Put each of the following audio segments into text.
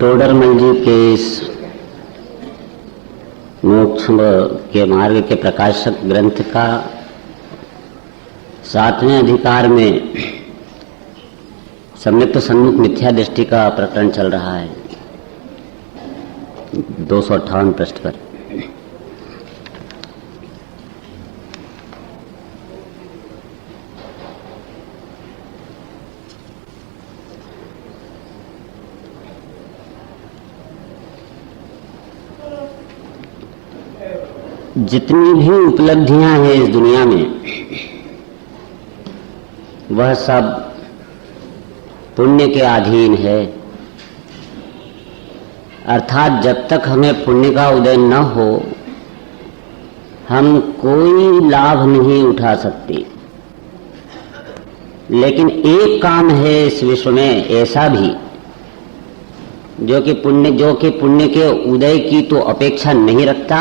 टोडरमल जी के इस मोक्ष के मार्ग के प्रकाशक ग्रंथ का 7वें अधिकार में सम्यक्त सन्मुख मिथ्या दृष्टि का प्रकरण चल रहा है 258 पृष्ठ पर। जितनी भी उपलब्धियां हैं इस दुनिया में वह सब पुण्य के अधीन है। अर्थात जब तक हमें पुण्य का उदय न हो हम कोई लाभ नहीं उठा सकते। लेकिन एक काम है इस विश्व में ऐसा भी जो कि पुण्य के उदय की तो अपेक्षा नहीं रखता,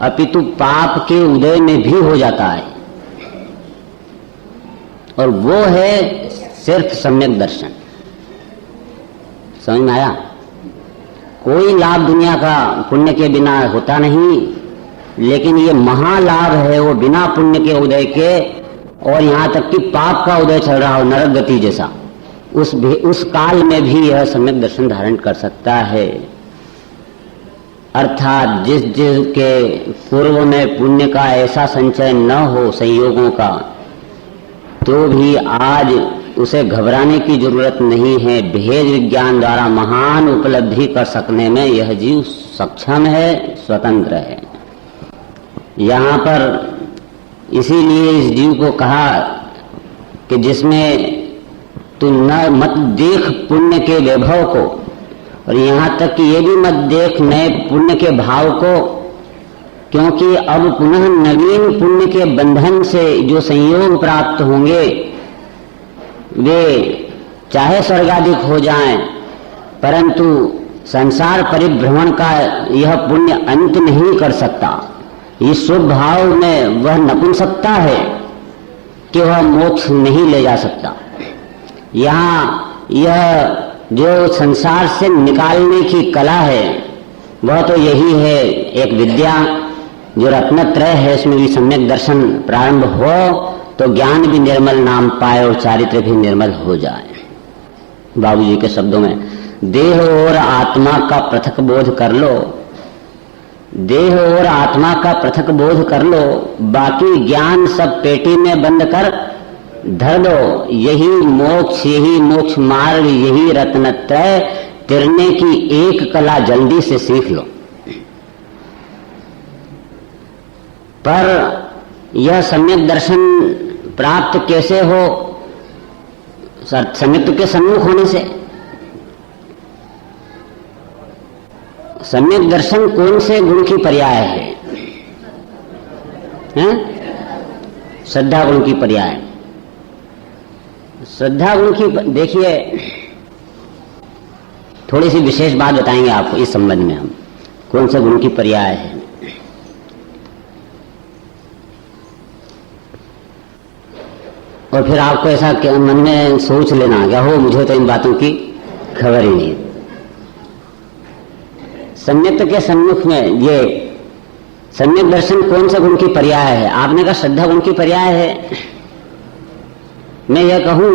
अपितु पाप के उदय में भी हो जाता है, और वो है सिर्फ सम्यक दर्शन। समझ में आया? कोई लाभ दुनिया का पुण्य के बिना होता नहीं, लेकिन ये महालाभ है वो बिना पुण्य के उदय के, और यहां तक कि पाप का उदय चल रहा हो नरक गति जैसा, उस काल में भी यह सम्यक दर्शन धारण कर सकता है। अर्थात जिस के पूर्व में पुण्य का ऐसा संचय न हो संयोगों का, तो भी आज उसे घबराने की जरूरत नहीं है। भेद विज्ञान द्वारा महान उपलब्धि कर सकने में यह जीव सक्षम है, स्वतंत्र है। यहाँ पर इसीलिए इस जीव को कहा कि जिसमें तू मत देख पुण्य के वैभव को, और यहाँ तक कि ये भी मत देख नए पुण्य के भाव को, क्योंकि अब पुनः नवीन पुण्य के बंधन से जो संयोग प्राप्त होंगे वे चाहे स्वर्गाधिक हो जाएं, परंतु संसार परिभ्रमण का यह पुण्य अंत नहीं कर सकता। इस शुभ भाव में वह नपुंसकता है कि वह मोक्ष नहीं ले जा सकता। यहाँ यह जो संसार से निकालने की कला है वह तो यही है, एक विद्या जो रत्नत्रय है, इसमें भी सम्यक दर्शन प्रारंभ हो तो ज्ञान भी निर्मल नाम पाए और चारित्र भी निर्मल हो जाए। बाबूजी के शब्दों में, देह और आत्मा का पृथक बोध कर लो, देह और आत्मा का पृथक बोध कर लो, बाकी ज्ञान सब पेटी में बंद कर धर दो। यही मोक्ष मार्ग, यही रत्नत्रय तिरने की एक कला जल्दी से सीख लो। पर यह सम्यक दर्शन प्राप्त कैसे हो? सम्यक के सम्मुख होने से। सम्यक दर्शन कौन से गुण की पर्याय है? श्रद्धा गुण की पर्याय। श्रद्धा गुण की, देखिए थोड़ी सी विशेष बात बताएंगे आपको इस संबंध में, हम कौन से गुण की पर्याय है। और फिर आपको ऐसा मन में सोच लेना क्या हो, मुझे तो इन बातों की खबर ही नहीं। सम्यक के सम्मुख में ये सम्यक दर्शन कौन सा गुण की पर्याय है? आपने कहा श्रद्धा गुण की पर्याय है। मैं यह कहूं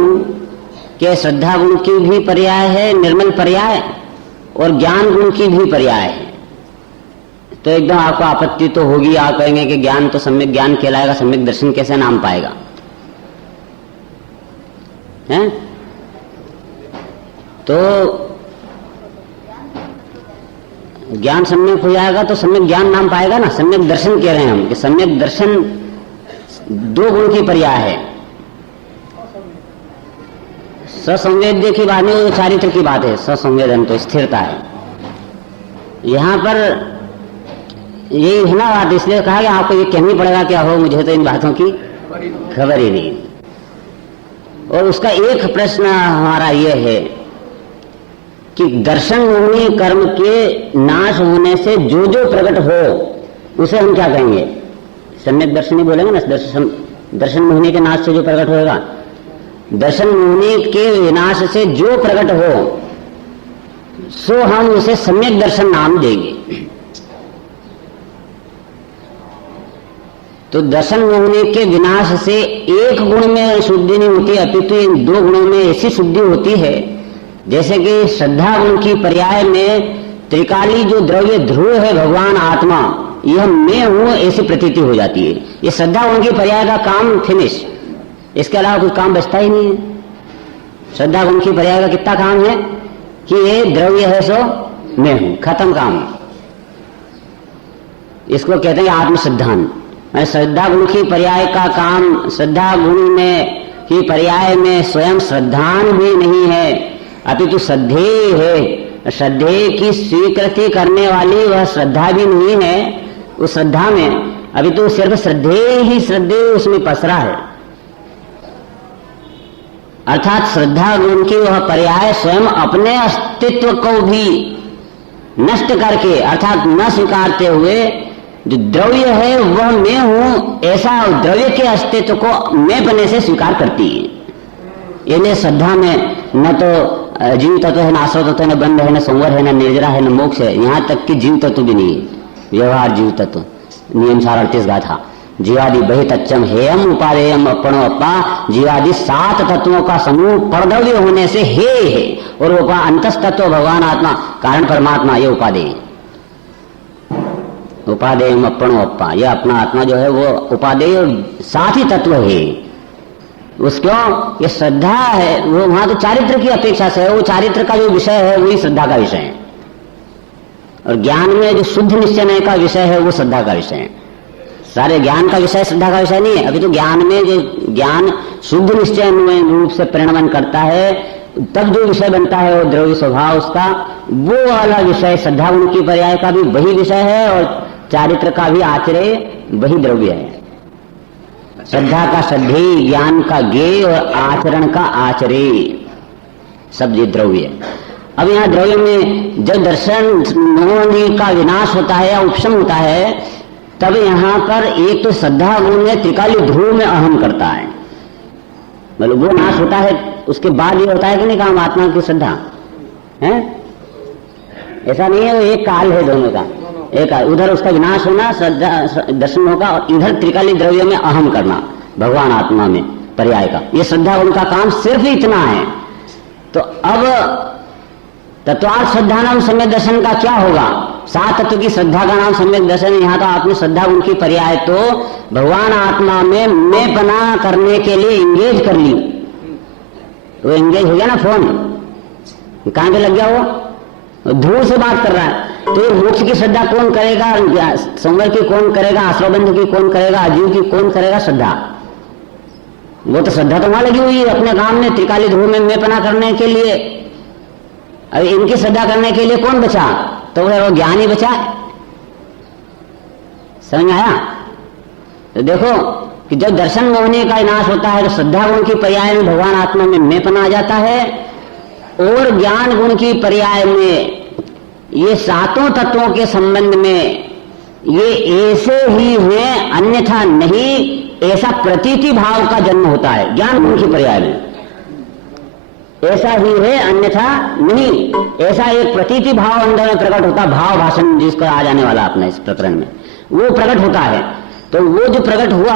कि श्रद्धा गुण की भी पर्याय है, निर्मल पर्याय, और ज्ञान गुण की भी पर्याय है। तो एकदम आपको आपत्ति तो होगी, आप कहेंगे कि ज्ञान तो सम्यक ज्ञान कहलाएगा, सम्यक दर्शन कैसे नाम पाएगा? हैं? तो ज्ञान सम्यक हो जाएगा तो सम्यक ज्ञान नाम पाएगा ना। सम्यक दर्शन कह रहे हैं हम कि सम्यक दर्शन दो गुण की पर्याय है। ससंवेद्य की बात नहीं, वो चारित्र की बात है। ससंवेदन तो स्थिरता है। यहाँ पर यही है ना बात, इसलिए कहा कि आपको ये कहनी पड़ेगा क्या हो, मुझे तो इन बातों की खबर ही नहीं। और उसका एक प्रश्न हमारा यह है कि दर्शन मोहिनी कर्म के नाश होने से जो जो प्रकट हो उसे हम क्या कहेंगे? सम्यक दर्शन ही बोलेंगे ना। दर्शन मोहिनी के नाश से जो प्रकट होगा, दर्शन मोहिनी के विनाश से जो प्रकट हो सो हम उसे सम्यक दर्शन नाम देंगे। तो दर्शन होने के विनाश से एक गुण में शुद्धि नहीं होती, अपितु इन दो गुणों में ऐसी शुद्धि होती है जैसे कि श्रद्धा गुण की पर्याय में त्रिकाली जो द्रव्य ध्रुव है भगवान आत्मा, यह मैं हूं ऐसी प्रतीति हो जाती है। ये श्रद्धा गुण की पर्याय का काम फिनिश, इसके अलावा कुछ काम बचता ही नहीं है। श्रद्धा गुण की पर्याय का कितना काम है कि ये द्रव्य है सो मैं हूं, खत्म काम। इसको कहते हैं आत्मसिद्धांत। श्रद्धा गुण की पर्याय का काम, श्रद्धा गुण में की पर्याय में स्वयं श्रद्धान भी नहीं है, अपितु श्रद्धेय है। श्रद्धेय की स्वीकृति करने वाली वह श्रद्धा भी नहीं है उस श्रद्धा में, अपितु सिर्फ श्रद्धेय ही श्रद्धेय उसमें पसरा है। अर्थात श्रद्धा गुण की वह पर्याय स्वयं अपने अस्तित्व को भी नष्ट करके, अर्थात न स्वीकारते हुए, जो द्रव्य है वह मैं हूं ऐसा द्रव्य के अस्तित्व को मैं बने से स्वीकार करती है। इसलिए श्रद्धा में न तो जीव तत्व है, न आश्रय तत्व है, न बंध है, न संवर है, न निर्जरा है, न मोक्ष है, यहां तक कि जीव तत्व भी नहीं है। व्यवहार जीव तत्व नियम 38 गाथा। जीवादि बहि तच्चम हेयम उपादेयम अपनो अपा, जीवादि 7 तत्वों का समूह परद्रव्य होने से हे है, और अंतस तत्व भगवान आत्मा कारण परमात्मा, ये उपादेय। उपादेय अपनो अप्पा, यह अपना आत्मा जो है वो उपादेय और साथ ही तत्व है। उसको ये श्रद्धा है, वो वहां तो चारित्र की अपेक्षा से है, वो चारित्र का जो विषय है वही श्रद्धा का विषय है, और ज्ञान में जो शुद्ध निश्चय का विषय है वो श्रद्धा का विषय है। सारे ज्ञान का विषय श्रद्धा का विषय नहीं है। अभी तो ज्ञान में जो ज्ञान शुद्ध निश्चय रूप से परिणमन करता है, तब जो विषय बनता है वो द्रव्य स्वभाव उसका, वो वाला विषय श्रद्धा उनकी पर्याय का भी वही विषय है, और चारित्र का भी आचर्य वही द्रव्य है। श्रद्धा का श्रद्धेय, ज्ञान का ज्ञेय और आचरण का आचर्य, सब ये द्रव्य है। अब यहाँ द्रव्य में जब दर्शन मोह का विनाश होता है या उपशम होता है, तब यहाँ पर एक तो श्रद्धा गुण में त्रिकाली ध्रुव में अहम करता है, मतलब वो नाश होता है। उसके बाद ये होता है कि नहीं काम आत्मा की श्रद्धा है, ऐसा नहीं है, वो एक काल है दोनों का। एक उधर उसका विनाश होना, श्रद्धा दर्शन होगा, और इधर त्रिकाली द्रव्य में अहम करना भगवान आत्मा में पर्याय का। ये श्रद्धा उनका काम सिर्फ इतना है। तो अब तत्वार्थ श्रद्धा नाम सम्यक दर्शन का क्या होगा? 7 तत्व की श्रद्धा का नाम सम्यक दर्शन। यहाँ तो आपने श्रद्धा उनकी पर्याय तो भगवान आत्मा में मैं बना करने के लिए इंगेज कर ली। वो इंगेज हो गया ना, फोन कहां पे लग गया, वो ध्रुव से बात कर रहा है। तो ये मोक्ष की श्रद्धा कौन करेगा, संवर की कौन करेगा, आश्रयबंध की कौन करेगा, अजीव की कौन करेगा श्रद्धा? वो तो श्रद्धा तो वहां लगी हुई है अपने काम में, त्रिकाली ध्रुव में मैं पना करने के लिए। अब इनकी श्रद्धा करने के लिए कौन बचा? तो वो ज्ञान ही बचा है। समझ आया? तो देखो कि जब दर्शन मोहनी का विनाश होता है तो श्रद्धा गुण की पर्याय में भगवान आत्मा में मैं पना आ जाता है, और ज्ञान गुण की पर्याय में ये 7 तत्वों के संबंध में ये ऐसे ही है अन्यथा नहीं, ऐसा प्रतीति भाव का जन्म होता है। ज्ञान गुण की पर्याय में ऐसा ही है अन्यथा नहीं, ऐसा एक प्रतीति भाव अंदर में प्रकट होता, भाव भाषण जिसका आ जाने वाला अपना इस प्रकरण में वो प्रकट होता है। तो वो जो प्रकट हुआ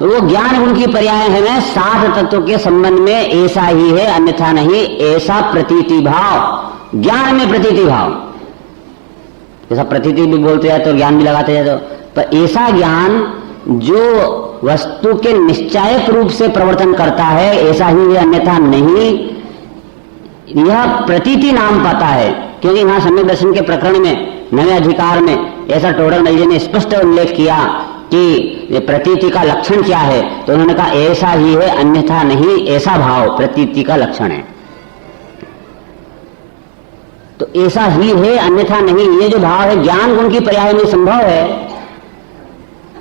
वो ज्ञान गुण की पर्याय है 7 तत्वों के संबंध में ऐसा ही है अन्यथा नहीं, ऐसा प्रतीति भाव। ज्ञान में प्रतीति भाव, जैसा प्रतीति भी बोलते हैं तो ज्ञान भी लगाते हैं, तो पर ऐसा ज्ञान जो वस्तु के निश्चायक रूप से प्रवर्तन करता है ऐसा ही है अन्यथा नहीं, यह प्रतीति नाम पाता है। क्योंकि यहाँ सम्यक दर्शन के प्रकरण में 9वें अधिकार में ऐसा टोडरमल जी ने स्पष्ट उल्लेख किया कि ये प्रतीति का लक्षण क्या है, तो उन्होंने कहा ऐसा ही है अन्यथा नहीं, ऐसा भाव प्रतीति का लक्षण है। तो ऐसा ही है अन्यथा नहीं, ये जो भाव है ज्ञान गुण की पर्याय में संभव है।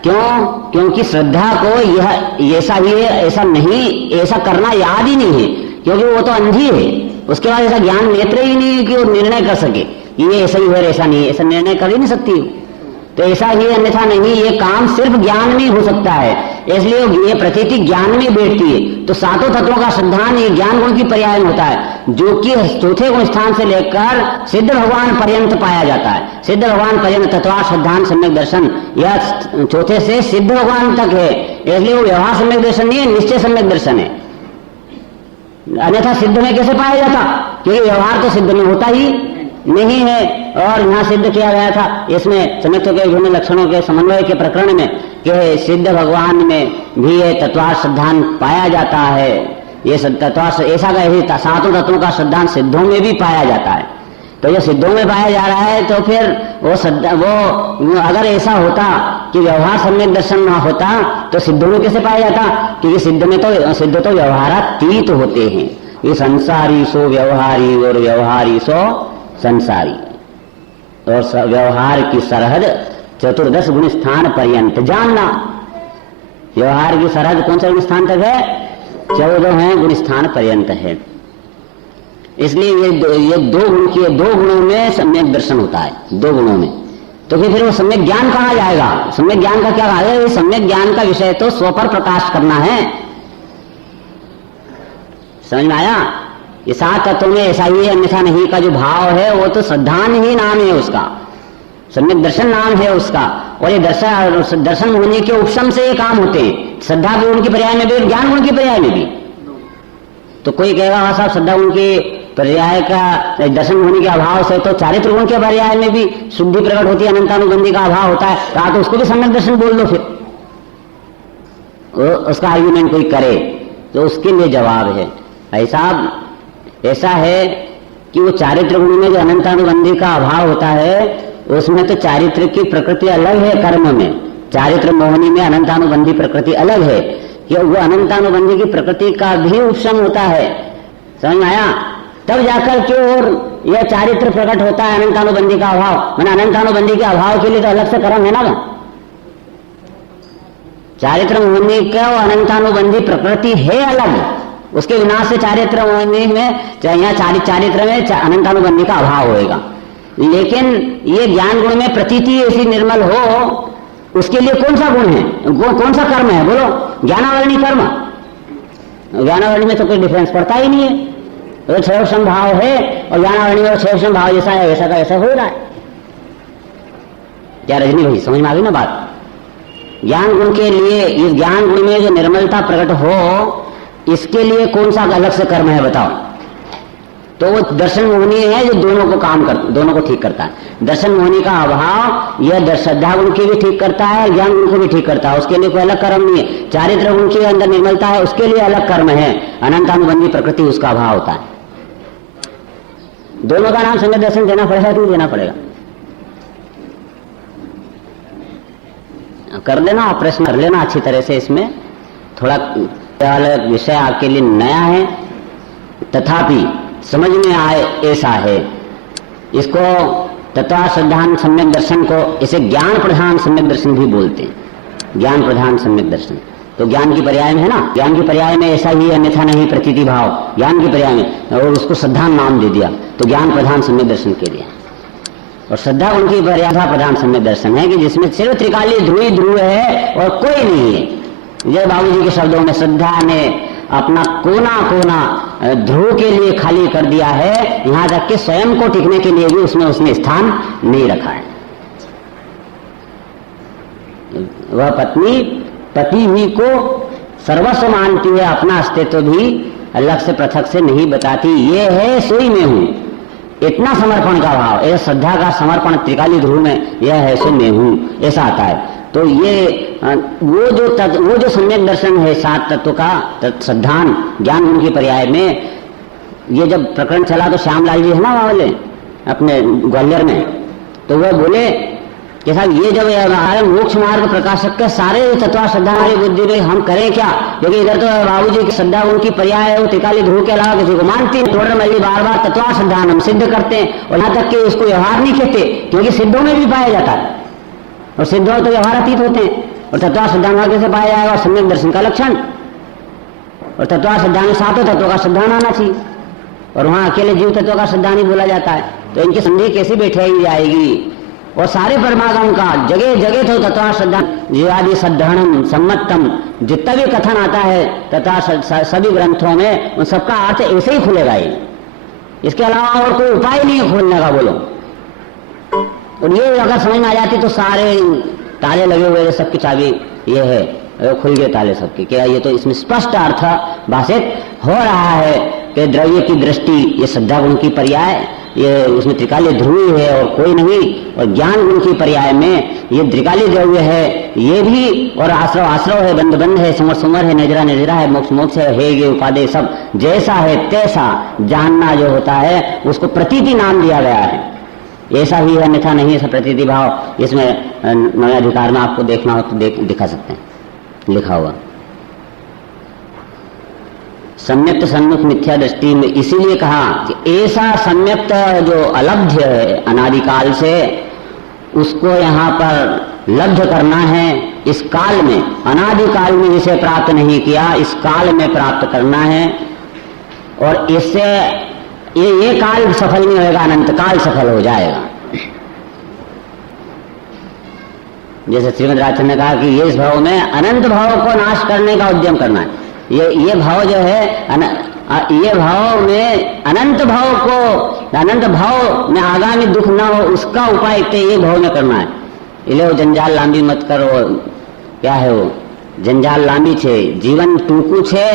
क्यों? क्योंकि श्रद्धा को यह ऐसा ही है ऐसा नहीं, ऐसा करना याद ही नहीं है, क्योंकि वो तो अंधी है। उसके बाद ऐसा ज्ञान नेत्र ही नहीं है कि वो निर्णय कर सके ये ऐसा ही है ऐसा नहीं है, ऐसा निर्णय कर ही नहीं सकती। तो ऐसा ही अन्यथा नहीं, ये काम सिर्फ ज्ञान में हो सकता है, इसलिए ये प्रतीति ज्ञान में बैठती है। तो सातों तत्वों का सिद्धांत ये ज्ञान गुण की पर्याय में होता है, जो कि चौथे गुण स्थान से लेकर सिद्ध भगवान पर्यंत पाया जाता है। सिद्ध भगवान पर्यंत तत्वा सिद्धांत सम्यक दर्शन, यह चौथे से सिद्ध भगवान तक है, इसलिए वो व्यवहार सम्यक दर्शन नहीं है, निश्चय सम्यक दर्शन है। अन्यथा सिद्ध में कैसे पाया जाता, क्योंकि व्यवहार तो सिद्ध में होता ही नहीं है। और यहाँ सिद्ध किया गया था इसमें संयुक्त के विभिन्न लक्षणों के समन्वय के प्रकरण में कि सिद्ध भगवान में भी ये तत्वार्थ सिद्धांत पाया जाता है। ये तत्वार्थ ऐसा का यही सातों तत्वों का सिद्धांत सिद्धों में भी पाया जाता है। तो ये सिद्धों में पाया जा रहा है, तो फिर वो अगर ऐसा होता कि व्यवहार सम्यक दर्शन ना होता तो सिद्धों में कैसे पाया जाता, क्योंकि सिद्ध तो व्यवहारातीत होते हैं। ये संसारी सो व्यवहारी और व्यवहारी सो संसारी, और व्यवहार की सरहद चतुर्दश गुण स्थान पर्यंत जानना। व्यवहार की सरहद कौन सा गुण स्थान तक है, 14 गुण स्थान पर्यंत है। इसलिए ये दो गुणों में सम्यक दर्शन होता है, 2 गुणों में। तो फिर वो सम्यक ज्ञान कहाँ जाएगा, सम्यक ज्ञान का क्या कहा है, सम्यक ज्ञान का विषय तो स्व पर प्रकाश करना है। समझ में आया, ये 7 तत्वों में ऐसा ही है अन्यथा नहीं का जो भाव है वो तो श्रद्धान ही नाम है उसका, सम्यक दर्शन नाम है उसका। और ये दर्शन होने के उपशम से ये काम होते हैं, श्रद्धा के गुण की पर्याय में भी, ज्ञान गुण की पर्याय में भी। तो कोई कहेगा हाँ साहब श्रद्धा गुण के पर्याय का दर्शन होने के अभाव से तो चारित्र गुण के पर्याय में भी शुद्धि प्रकट होती है, अनंतानुबंधी का अभाव होता है, कहा तो उसको भी सम्यक दर्शन बोल दो। फिर उसका आर्ग्यूमेंट कोई करे तो उसके लिए जवाब है ऐसा है कि वो चारित्र गुण में जो अनंतानुबंधी का अभाव होता है उसमें तो चारित्र की प्रकृति अलग है, कर्म में चारित्र मोहनी में अनंतानुबंधी प्रकृति अलग है, कि वो अनंतानुबंधी की प्रकृति का भी उपशम होता है। समझ में आया, तब जाकर के और यह चारित्र प्रकट होता है अनंतानुबंधी का अभाव। मैंने अनंतानुबंधी के अभाव के लिए तो अलग से कर्म है ना, चारित्र मोहनी का अनंतानुबंधी प्रकृति है अलग, उसके विनाश से चारित्र मोहनी में यहाँ चारित्र में अनंतानुबंधी का अभाव होएगा। लेकिन ये ज्ञान गुण में प्रतीति ऐसी निर्मल हो, उसके लिए कौन सा गुण है, कौन सा कर्म है, बोलो। ज्ञानावरणी कर्म, ज्ञानावरणी में तो कोई डिफरेंस पड़ता ही नहीं है, तो क्षयोक्षम भाव है और ज्ञानावरणी में क्षयोक्षम भाव जैसा है वैसा का ऐसा हो रहा है। क्या रजनी भाई समझ में आ गई ना बात। ज्ञान गुण के लिए, इस ज्ञान गुण में जो निर्मलता प्रकट हो इसके लिए कौन सा अलग से कर्म है बताओ। तो वो दर्शन मोहनी है जो दोनों को ठीक करता है। दर्शन मोहनी का अभाव यह श्रद्धा गुण की भी ठीक करता है, ज्ञान गुण को भी ठीक करता है, उसके लिए कोई अलग कर्म नहीं है। चारित्र गुण के अंदर निर्मलता है उसके लिए अलग कर्म है, अनंतानुबंधी प्रकृति उसका अभाव होता है। दोनों का नाम सम्यक दर्शन देना पड़ेगा कि नहीं देना पड़ेगा, कर लेना, प्रश्न कर लेना अच्छी तरह से। इसमें थोड़ा विषय आपके लिए नया है, तथापि समझ में आए ऐसा है। इसको तत्व सिद्धांत सम्यक दर्शन को इसे ज्ञान प्रधान सम्यक दर्शन भी बोलते हैं। ज्ञान प्रधान सम्यक दर्शन तो ज्ञान की पर्याय में है ना, ज्ञान की पर्याय में ऐसा ही अन्यथा नहीं प्रतीति भाव, ज्ञान की पर्याय में, और उसको श्रद्धा नाम दे दिया तो ज्ञान प्रधान सम्यक दर्शन के लिए। और श्रद्धा उनकी पर्याय प्रधान सम्यक दर्शन है कि जिसमें सिर्फ त्रिकाली ध्रुव है और कोई नहीं है। जय बाबू जी के शब्दों में श्रद्धा ने अपना कोना ध्रुव के लिए खाली कर दिया है, यहां तक कि स्वयं को टिकने के लिए भी उसने स्थान नहीं रखा है। वह पति ही को सर्वस्व मानती है, अपना अस्तित्व भी अलग से पृथक से नहीं बताती। ये है सोई में हूं, इतना समर्पण का भाव, यह श्रद्धा का समर्पण त्रिकाली ध्रुव में यह है सो मैं हूं, ऐसा आता है। तो ये वो जो सम्यक दर्शन है 7 तत्व का श्रद्धान ज्ञान गुण की पर्याय में, ये जब प्रकरण चला तो श्यामलाल जी है ना वहां वाले अपने ग्वालियर में, तो वह बोले कि साहब ये जब मोक्ष मार्ग प्रकाशक के सारे तत्व श्रद्धा हमारी बुद्धि में हम करें क्या, क्योंकि इधर तो बाबू जी की श्रद्धा उनकी पर्याय है, वो त्रिकाली ध्रुव के अलावा किसी को मानती नहीं। थोड़ा मल्ली बार बार तत्व श्रद्धा हम सिद्ध करते हैं और यहाँ तक कि उसको व्यवहार नहीं कहते, क्योंकि सिद्धों में भी पाया जाता है और सिद्धों तो व्यवहार अतीत होते हैं। और तत्व श्रद्धा में कैसे पाया जाएगा, सम्यक दर्शन का लक्षण। और तत्व श्रद्धा में 7 तत्वों का श्रद्धान आना चाहिए, और वहां अकेले जीव तत्व का श्रद्धा नहीं बोला जाता है। तो इनकी संधि कैसे बैठाई जाएगी, और सारे परमागम का जगह जगह तो तथा श्रद्धा जीवादि सद्धरणम सम्मतम जितना भी कथन आता है तथा सभी ग्रंथों में उन सबका अर्थ ऐसे ही खुलेगा ही, इसके अलावा और कोई उपाय नहीं है खोलने का। बोलो, और ये अगर समझ में आ जाती तो सारे ताले लगे हुए सबकी चाबी ये है, खुल गए ताले सबके। क्या ये तो इसमें स्पष्ट अर्थ भाषित हो रहा है कि द्रव्य की दृष्टि ये श्रद्धा गुण की पर्याय, ये उसमें त्रिकालीय ध्रुवी है और कोई नहीं, और ज्ञान गुण की पर्याय में ये त्रिकालीय द्रव्य है ये भी, और आश्रव आश्रव है, बंध बंध है, समर समर है, नजरा नजरा है, मोक्ष मोक्ष है, ये उपादेय सब जैसा है तैसा जानना जो होता है उसको प्रतीति नाम दिया गया है। ऐसा ही है अन्यथा नहीं, ऐसा प्रतीति भाव इसमें नए अधिकार में आपको देखना हो तो दिखा सकते हैं, लिखा हुआ सम्यक्त सन्मुख मिथ्या दृष्टि में। इसीलिए कहा कि ऐसा सम्यक्त जो अलब्ध है अनादिकाल से, उसको यहाँ पर लब्ध करना है इस काल में। अनादिकाल में जिसे प्राप्त नहीं किया इस काल में प्राप्त करना है, और इससे ये काल सफल नहीं होगा, अनंत काल सफल हो जाएगा। जैसे श्रीमद् राजचंद्र ने कहा कि ये इस भाव में अनंत भाव को नाश करने का उद्यम करना है। ये भाव जो है ये भाव में अनंत भाव को, अनंत भाव में आगामी दुख ना हो उसका उपाय ये भाव में करना है। इले जंजाल लांबी मत करो, क्या है वो जंजाल लांबी छे, जीवन टूकू छे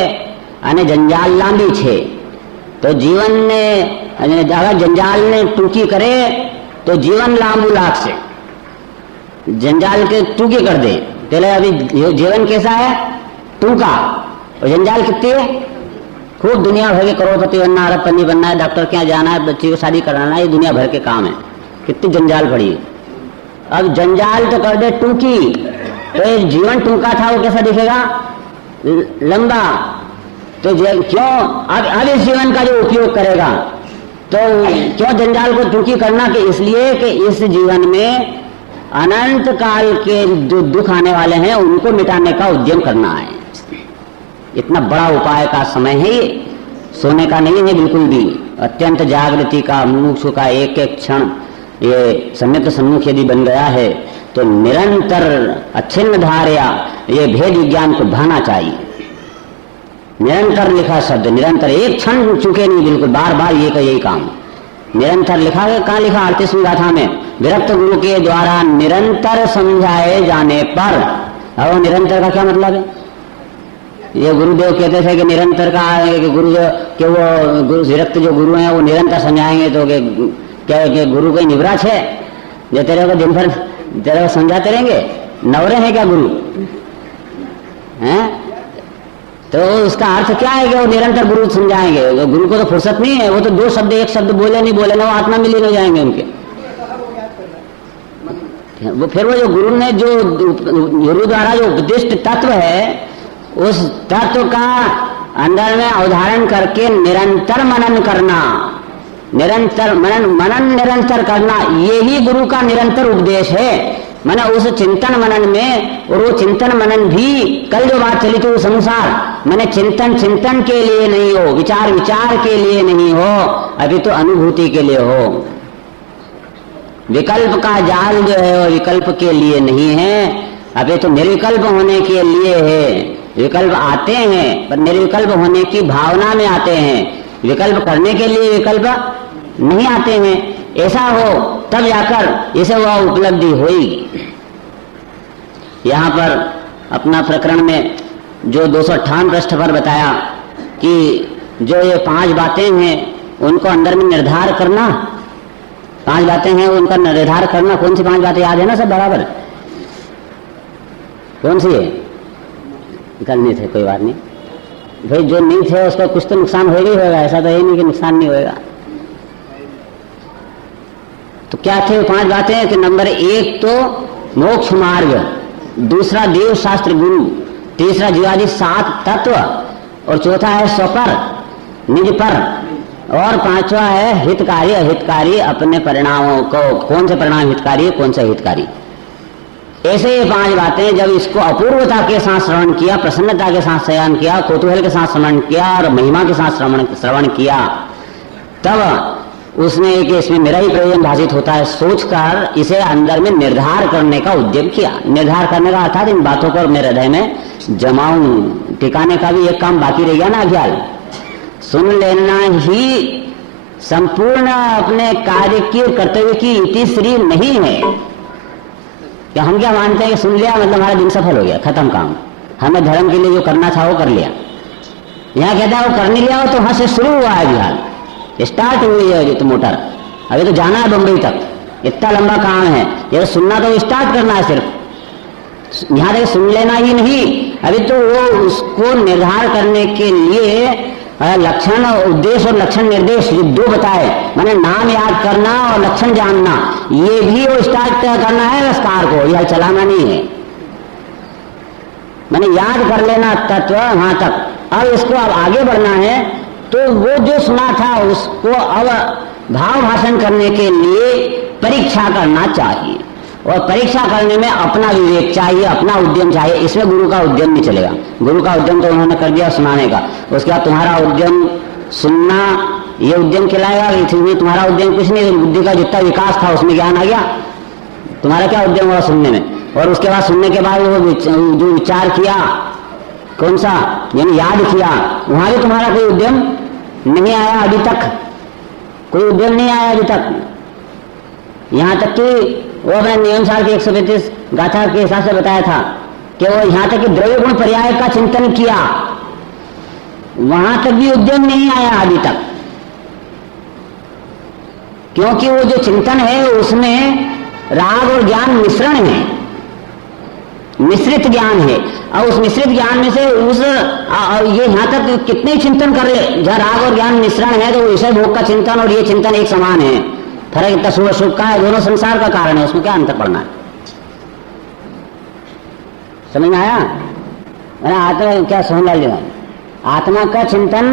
अने जंजाल लांबी छे। तो जीवन ने अगर जंजाल ने टूकी करे तो जीवन लांबू लागशे, जंजाल के टूकी कर दे। पहले अभी जीवन कैसा है टूका, और जंजाल कितनी है, खूब दुनिया भर के करोड़पति बनना, अरबपति बनना है, डॉक्टर क्या जाना है, बच्ची को शादी कराना है, ये दुनिया भर के काम है, कितनी जंजाल पड़ी है। अब जंजाल तो कर दे टूकी, तो जीवन टूका था वो कैसा दिखेगा, लंबा। तो क्यों अब इस जीवन का जो उपयोग करेगा, तो क्यों जंजाल को टूकी करना, कि इसलिए कि इस जीवन में अनंत काल के जो दुख आने वाले हैं उनको मिटाने का उद्यम करना है। इतना बड़ा उपाय का समय है ये, सोने का नहीं है बिल्कुल भी। अत्यंत जागृति का, मुमुक्षु का एक एक क्षण ये सम्यक्त सन्मुख यदि बन गया है तो निरंतर अच्छिन्न धार्या ये भेद विज्ञान को भाना चाहिए। निरंतर लिखा शब्द, निरंतर एक क्षण चुके नहीं, बिल्कुल बार बार ये का यही काम निरंतर लिखा है। कहाँ लिखा, 38वीं गाथा में, विरक्त गुरु के द्वारा निरंतर समझाए जाने पर। और निरंतर का क्या मतलब है, ये गुरुदेव कहते थे कि निरंतर का कि गुरुदेव के वो विरक्त जो गुरु हैं वो निरंतर समझाएंगे, तो क्या गुरु कोई निवराज है जो तेरे को दिन भर तेरे को समझाते रहेंगे, नवरे हैं क्या गुरु हैं? तो उसका अर्थ क्या है कि वो निरंतर गुरु समझाएंगे, तो गुरु को तो फुर्सत नहीं है, वो तो दो शब्द एक शब्द बोले नहीं बोले ना वो आत्मा में लीन हो जाएंगे उनके। वो फिर वो जो गुरु ने जो गुरु द्वारा जो उपदिष्ट तत्व है उस तत्व का अंदर में अवधारण करके निरंतर मनन करना, निरंतर मनन निरंतर करना, यही गुरु का निरंतर उपदेश है। मैंने उस चिंतन मनन में, और वो चिंतन मनन भी कल जो बात चली थी उस अनुसार, मैंने चिंतन के लिए नहीं हो, विचार के लिए नहीं हो, अभी तो अनुभूति के लिए हो। विकल्प का जाल जो है वो विकल्प के लिए नहीं है, अभी तो निर्विकल्प होने के लिए है। विकल्प आते हैं पर निर्विकल्प होने की भावना में आते हैं, विकल्प करने के लिए विकल्प नहीं आते हैं। ऐसा हो तब जाकर इसे वह उपलब्धि होगी। यहाँ पर अपना प्रकरण में जो 258 पृष्ठ पर बताया कि जो ये 5 बातें हैं उनको अंदर में निर्धार करना, 5 बातें हैं उनका निर्धार करना। कौन सी 5 बातें याद है ना सब बराबर, कौन सी है? कल नहीं थे, कोई बात नहीं भाई, जो नहीं थे उसको कुछ तो नुकसान होगा ही होगा, ऐसा तो है नहीं कि नुकसान नहीं होगा। तो क्या थे 5 बातें कि नंबर 1 तो मोक्ष मार्ग, दूसरा देव शास्त्र गुरु, तीसरा जीवादि 7 तत्व, और चौथा है स्वपर निज पर, और 5वां है हितकारी अहितकारी अपने परिणामों को, कौन से परिणाम हितकारी है कौन से हितकारी। ऐसे ये 5 बातें जब इसको अपूर्वता के साथ श्रवण किया, प्रसन्नता के साथ श्रवण किया, कौतूहल के साथ श्रवण किया और महिमा के साथ श्रवण किया, तब उसने कि इसमें मेरा ही प्रयोजन भाषित होता है सोचकर इसे अंदर में निर्धार करने का उद्यम किया। निर्धार करने का अर्थात इन बातों को मेरे हृदय में जमाऊं, टिकाने का भी एक काम बाकी रह गया ना अभियाल। सुन लेना ही संपूर्ण अपने कार्य की कर्तव्य की इतिश्री नहीं है। क्या हम क्या मानते हैं कि सुन लिया मतलब हमारा दिन सफल हो गया, खत्म काम, हमें धर्म के लिए जो करना था वो कर लिया। यहाँ कहता है वो करने लिया हो तो वहां से शुरू हुआ है अभियान, स्टार्ट हुई है अभी तो मोटर, अभी तो जाना है बंबई तक, इतना लंबा काम है। ये सुनना तो स्टार्ट करना है, सिर्फ यहाँ तक सुन लेना ही नहीं, अभी तो वो उसको निर्धार करने के लिए लक्षण उद्देश्य और लक्षण निर्देश जो दो बताए, मैंने नाम याद करना और लक्षण जानना, ये भी वो स्टार्ट करना है विस्तार को, यह चलाना नहीं है। मैंने याद कर लेना तत्व वहां तक, अब इसको अब आगे बढ़ना है तो वो जो सुना था उसको अब भाव भाषण करने के लिए परीक्षा करना चाहिए, और परीक्षा करने में अपना विवेक चाहिए, अपना उद्यम चाहिए। इसमें गुरु का उद्यम नहीं चलेगा। गुरु का उद्यम तो उन्होंने कर दिया सुनाने का, उसके बाद तुम्हारा उद्यम सुनना ये उद्यम खिलाएगा, इसमें तुम्हारा उद्यम कुछ नहीं, बुद्धि का जितना विकास था उसमें ज्ञान आ गया, तुम्हारा क्या उद्यम हुआ सुनने में। और उसके बाद सुनने के बाद वो जो विचार किया कौन सा, यानी याद किया, वहां भी तुम्हारा कोई उद्यम नहीं आया अभी तक, कोई उद्यम नहीं आया अभी तक। यहां तक कि वो अपने नियम सार के 135 गाथा के हिसाब से बताया था कि वो यहां तक कि द्रव्य गुण पर्याय का चिंतन किया, वहां तक भी उद्यम नहीं आया अभी तक, क्योंकि वो जो चिंतन है उसमें राग और ज्ञान मिश्रण है, मिश्रित ज्ञान है। और उस मिश्रित ज्ञान में से उस ये यहां तक कितने चिंतन कर ले, जहां राग और ज्ञान मिश्रण है तो विषय भोग का चिंतन और ये चिंतन एक समान है, फर्क इतना शुभ शुभ का है, दोनों संसार का कारण है, उसमें क्या अंतर पड़ना है। समझ में आया? मैंने आत्मा क्या सोहनलाल जी, आत्मा का चिंतन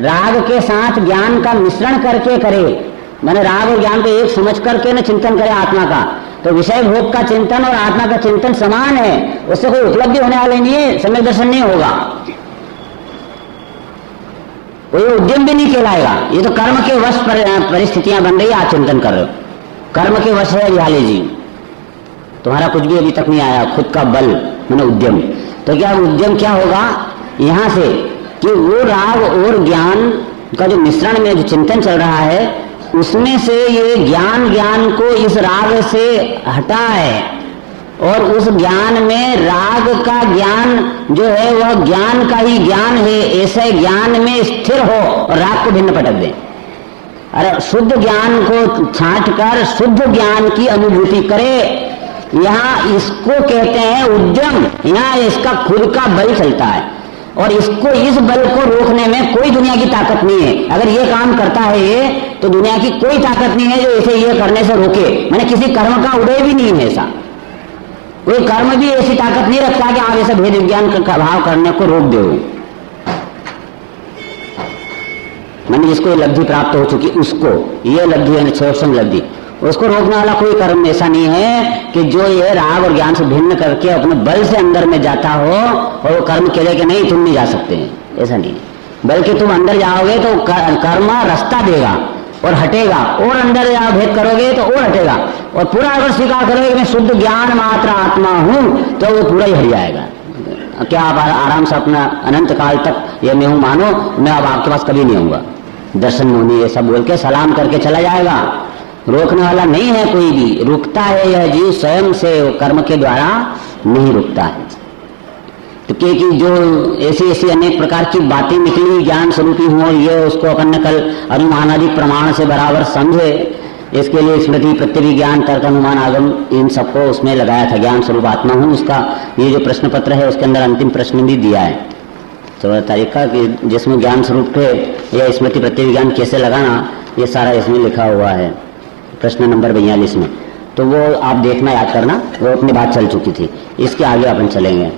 राग के साथ ज्ञान का मिश्रण करके करे, मैंने राग और ज्ञान को एक समझ करके न चिंतन करे आत्मा का, तो विषय भोग का चिंतन और आत्मा का चिंतन समान है, उससे कोई उपलब्धि होने वाली नहीं है, सम्यक दर्शन नहीं होगा, कोई उद्यम भी नहीं कहलाएगा। ये तो कर्म के वश परिस्थितियां बन रही है, आप चिंतन कर रहे हो, कर्म के वश है विहाले जी, तुम्हारा कुछ भी अभी तक नहीं आया, खुद का बल मैंने उद्यम। तो क्या उद्यम क्या होगा यहां से कि वो राग और ज्ञान का जो मिश्रण में जो चिंतन चल रहा है उसमें से ये ज्ञान को इस राग से हटाए और उस ज्ञान में राग का ज्ञान जो है वह ज्ञान का ही ज्ञान है, ऐसे ज्ञान में स्थिर हो और राग को भिन्न पटक दे। अरे शुद्ध ज्ञान को छांट कर शुद्ध ज्ञान की अनुभूति करे, यहाँ इसको कहते हैं उद्यम। यहाँ इसका खुद का बल चलता है और इसको, इस बल को रोकने में कोई दुनिया की ताकत नहीं है। अगर ये काम करता है ये, तो दुनिया की कोई ताकत नहीं है जो इसे ये करने से रोके। मैंने किसी कर्म का उदय भी नहीं है, ऐसा कोई कर्म भी ऐसी ताकत नहीं रखता कि आप ऐसा भेद विज्ञान का भाव करने को रोक दो। मैंने जिसको ये लब्धि प्राप्त हो चुकी उसको, ये लब्धि है क्षोक्षम लब्धि, उसको रोकने वाला कोई कर्म ऐसा नहीं है कि जो ये राग और ज्ञान से भिन्न करके अपने बल से अंदर में जाता हो और वो कर्म कहे कि नहीं तुम नहीं जा सकते हैं, ऐसा नहीं है। बल्कि तुम अंदर जाओगे तो कर्म रास्ता देगा और हटेगा, और अंदर जाओ भेद करोगे तो और हटेगा, और पूरा अगर स्वीकार करोगे कि मैं शुद्ध ज्ञान मात्र आत्मा हूं तो वो पूरा ही हट जाएगा। क्या आप आराम से अपना अनंत काल तक ये मैं हूं मानो, मैं अब आपके पास कभी नहीं आऊंगा, दर्शन मुनि ये सब बोल के सलाम करके चला जाएगा। रोकने वाला नहीं है कोई भी, रुकता है यह जीव स्वयं से, कर्म के द्वारा नहीं रुकता है। तो क्योंकि जो ऐसी ऐसी अनेक प्रकार की बातें निकली ज्ञान स्वरूपी हुआ, ये उसको अपन ने कल अनुमानादि प्रमाण से बराबर समझे, इसके लिए स्मृति प्रत्यभिज्ञान तर्क अनुमान आगम इन सबको उसमें लगाया था। ज्ञान स्वरूप आत्मा हूँ, उसका ये जो प्रश्न पत्र है उसके अंदर अंतिम प्रश्न भी दिया है 14 तारीख का, कि जिसमें ज्ञान स्वरूप के या स्मृति प्रत्यभिज्ञान कैसे लगाना ये सारा इसमें लिखा हुआ है प्रश्न नंबर 42 में। तो वो आप देखना, याद करना, वो अपनी बात चल चुकी थी। इसके आगे अपन चलेंगे,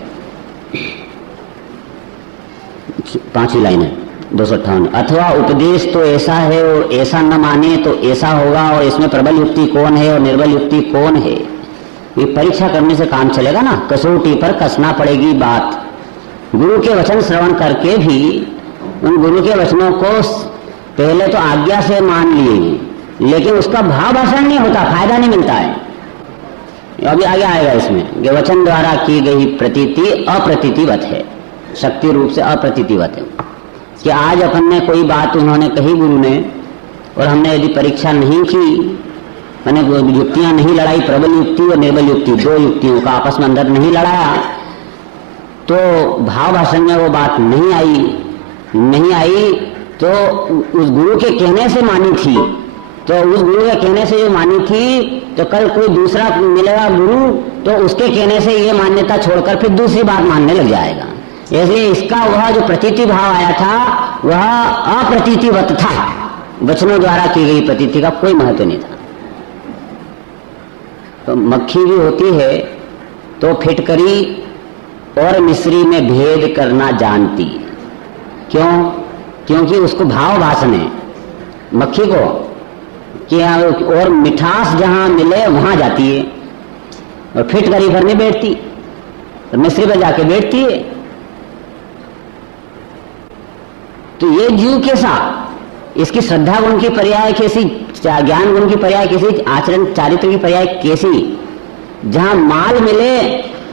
5वीं लाइन है 258। अथवा उपदेश तो ऐसा है और ऐसा न माने तो ऐसा होगा, और इसमें प्रबल युक्ति कौन है और निर्बल युक्ति कौन है, ये परीक्षा करने से काम चलेगा ना। कसौटी पर कसना पड़ेगी बात। गुरु के वचन श्रवण करके भी उन गुरु के वचनों को पहले तो आज्ञा से मान लिए, लेकिन उसका भाव भाषण नहीं होता, फायदा नहीं मिलता है। अभी आगे आएगा इसमें कि वचन द्वारा की गई प्रतीति अप्रतीतिवत है, शक्ति रूप से अप्रतीतिवत है। कि आज अपन ने कोई बात उन्होंने कही गुरु ने, और हमने यदि परीक्षा नहीं की, मैंने युक्तियां नहीं लड़ाई, प्रबल युक्ति और निर्बल युक्ति, दो युक्तियों का आपस में अंदर नहीं लड़ाया, तो भाव भाषण में वो बात नहीं आई तो उस गुरु के कहने से मानी थी, तो उस गुरु के कहने से जो मानी थी, तो कल कोई दूसरा मिलेगा गुरु तो उसके कहने से ये मान्यता छोड़कर फिर दूसरी बात मानने लग जाएगा। इसलिए इसका वह जो प्रतीति भाव आया था वह अप्रतीतिवत था, वचनों द्वारा की गई प्रतीति का कोई महत्व नहीं था। तो मक्खी भी होती है तो फिटकरी और मिश्री में भेद करना जानती। क्यों? क्योंकि उसको भाव भाषण है मक्खी को कि और मिठास जहां मिले वहां जाती है, और फिटकरी भर नहीं बैठती, तो मिश्री पर जाके बैठती है। तो ये जीव कैसा, इसकी श्रद्धा गुण की पर्याय कैसी, ज्ञान गुण की पर्याय कैसी, आचरण चारित्र की पर्याय कैसी। जहां माल मिले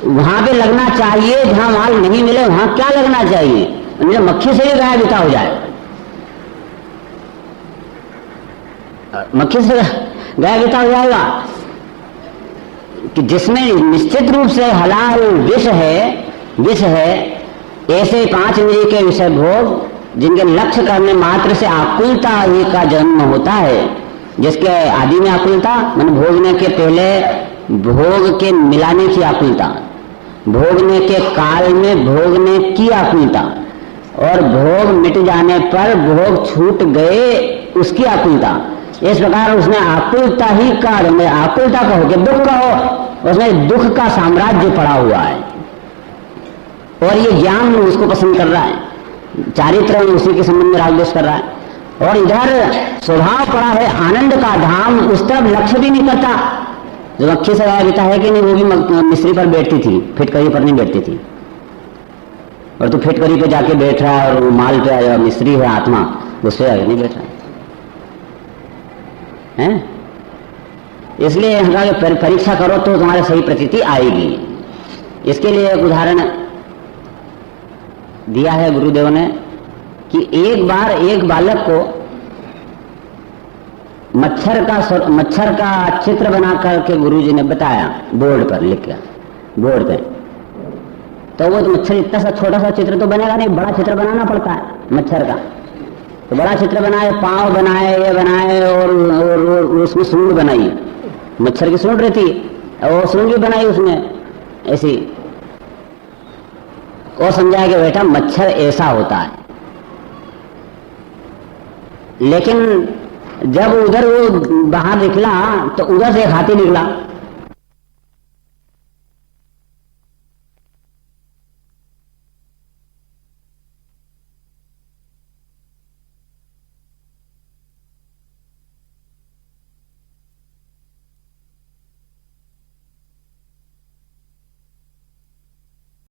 वहां पे लगना चाहिए, जहां माल नहीं मिले वहां क्या लगना चाहिए। मक्खी से भी गाय बिता हो जाए, मक्खी से गाय बिता हो जाएगा कि जिसमें निश्चित रूप से हलाल विष है ऐसे 5 इंद्रिय के विषय भोग जिनके लक्ष्य करने मात्र से आकुलता ही का जन्म होता है, जिसके आदि में आकुलता मैंने भोगने के पहले भोग के मिलाने की आकुलता, भोगने के काल में भोगने की आकुलता, और भोग मिट जाने पर भोग छूट गए उसकी आकुलता। इस प्रकार उसने आकुलता ही का, आकुलता का हो कि दुख का हो, उसमें दुख का साम्राज्य पड़ा हुआ है, और ये ज्ञान उसको पसंद कर रहा है, चारित्र उसी के संबंध में रागद्वेष कर रहा है। और इधर स्वभाव पड़ा है आनंद का धाम, उस तरफ लक्ष्य भी नहीं करता। जो मक्खी से गाय बिता है कि नहीं, वो भी मिश्री पर बैठती थी, फिटकरी पर नहीं बैठती थी। और तू फिटकरी पे जाके बैठ रहा है और माल पे मिश्री है आत्मा, उससे आगे नहीं बैठ रहा है। इसलिए परीक्षा करो तो तुम्हारे सही प्रतीति आएगी। इसके लिए एक उदाहरण दिया है गुरुदेव ने कि एक बार एक बालक को मच्छर का चित्र बना करके गुरुजी ने बताया, बोर्ड पर लिख कर, बोर्ड पे। तो वो मच्छर इतना सा छोटा सा चित्र तो बनेगा नहीं, बड़ा चित्र बनाना पड़ता है मच्छर का। तो बड़ा चित्र बनाए, पांव बनाए, ये बनाए, और उसमें सूंड बनाई, मच्छर की सूंड रहती है, और सूंड भी बनाई उसने ऐसी, और समझाया कि बेटा मच्छर ऐसा होता है। लेकिन जब उधर वो बाहर निकला तो उधर से एक हाथी निकला,